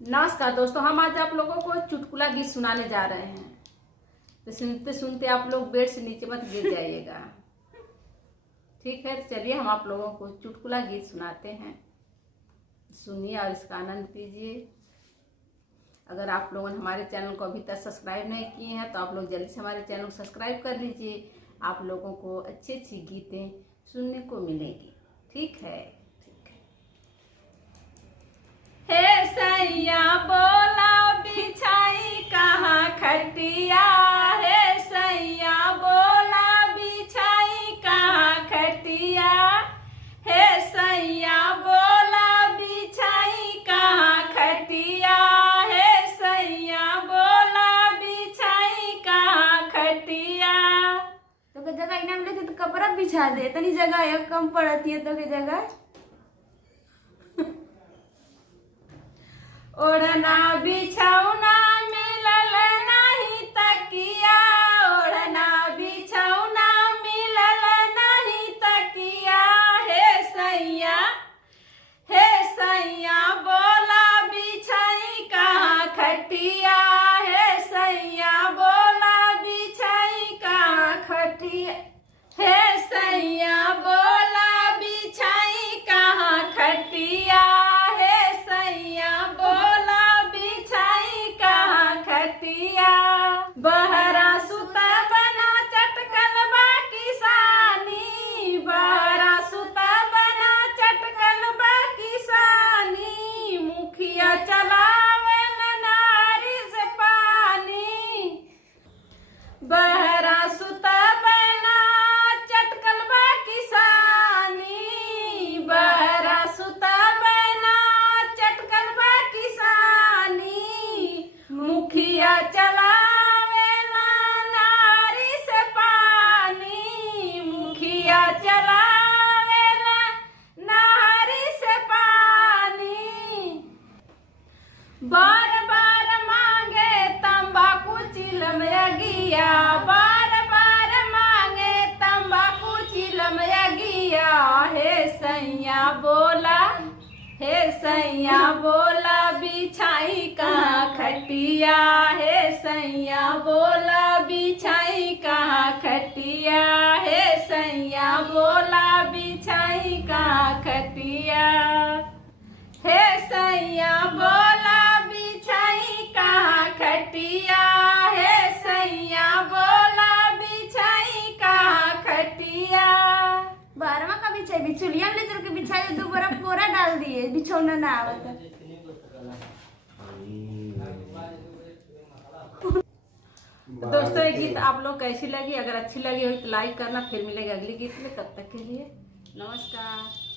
नमस्कार दोस्तों, हम आज आप लोगों को चुटकुला गीत सुनाने जा रहे हैं। तो सुनते सुनते आप लोग बेड से नीचे मत गिर जाइएगा। ठीक है, चलिए हम आप लोगों को चुटकुला गीत सुनाते हैं। सुनिए और इसका आनंद लीजिए। अगर आप लोगों ने हमारे चैनल को अभी तक सब्सक्राइब नहीं किए हैं तो आप लोग जल्दी से हमारे चैनल को सब्सक्राइब कर लीजिए। आप लोगों को अच्छी अच्छी गीतें सुनने को मिलेगी। ठीक है। हे सैया बोला बिछाई कहाँ खटिया, हे सैया बोला बिछाई कहाँ खटिया, हे सैया बोला बिछाई कहाँ खटिया, हे सैया बोला बिछाई कहाँ खटिया। तो के जगह इनाम लेते तो कपड़ा बिछा दे, तनी जगह है कम पड़ती है तो के जगह ओढ़ना बिछौना मिलल नहीं तकिया, ओढ़ना बिछौना मिलल नहीं तकिया, हे सैया बोला बिछाई कहाँ खटिया, हे सैया बोला बिछाई कहाँ खटिया, हे सैया बोला बिछाई कहाँ खटिया, हे सैया बोला बिछाई कहाँ खटिया। बहरा सुता बना चटकल बा किसानी, बहरा सुता बना चटकल बा किसानी, मुखिया चलावे नारी से पानी। बहरा सुता बना चटकल बा किसानी, बहरा सुता बना चटकल बा किसानी, मुखिया चलावेला नारी से पानी, मुखिया चलावेला नारी से पानी। बार बार मांगे तंबाकू चिलम यगिया, बार बार मांगे तंबाकू चिलम यगिया, हे सैया बोला बिछाई कहाँ खटिया, हे सैया बोला बिछाई कहाँ खटिया, हे सैया बोला बिछाई कहाँ खटिया, हे सैया बोला बिछाई कहाँ खटिया, हे सैया बोला बिछाई कहाँ खटिया। 12वां का बिछाई बिचुलिया में ले चल के बिछाई, दोबारा पूरा डाल दिए बिछौना ना आवत। तो दोस्तों ये गीत आप लोग कैसी लगी? अगर अच्छी लगी हो तो लाइक करना। फिर मिलेगा अगली गीत में, तब तक के लिए नमस्कार।